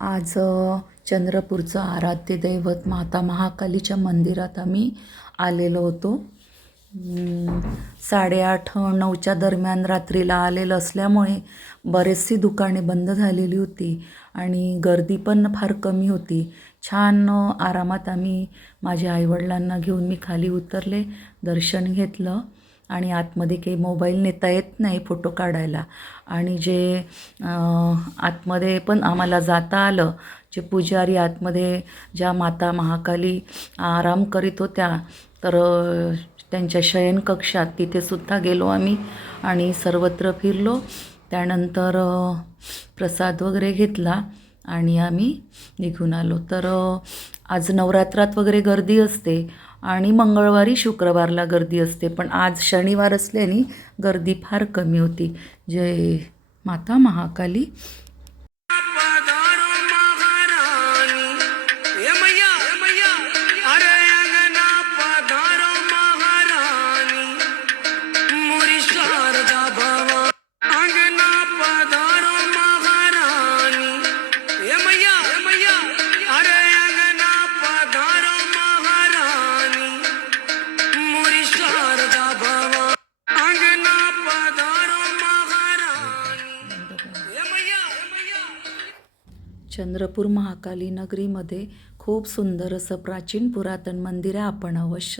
आज चंद्रपूरचं आराध्य दैवत माता महाकालीच्या मंदिरात आम्ही आलेलो होतो. 8:30-9च्या दरम्यान रात्रीला आलेलं असल्यामुळे बरेचशी दुकाने बंद झालेली होती आणि गर्दी पण फार कमी होती. छान आरामात आम्ही माझ्या आईवडिलांना घेऊन मी खाली उतरले, दर्शन घेतलं आणि आतमध्ये काही मोबाईल नेता येत नाही फोटो काढायला. आणि जे आतमध्ये पण आम्हाला जाता आलं. जे पुजारी आतमध्ये ज्या माता महाकाली आराम करीत होत्या, तर त्यांच्या शयनकक्षात तिथेसुद्धा गेलो आम्ही आणि सर्वत्र फिरलो. त्यानंतर प्रसाद वगैरे घेतला आणि आम्ही निघून आलो. तर आज नवरात्रात वगैरे गर्दी असते आणि मंगळवारी शुक्रवारला गर्दी असते, पण आज शनिवार असल्याने गर्दी फार कमी होती. जय माता महाकाली. चंद्रपूर महाकाली नगरीमध्ये खूप सुंदर असं प्राचीन पुरातन मंदिर आहे. आपण अवश्य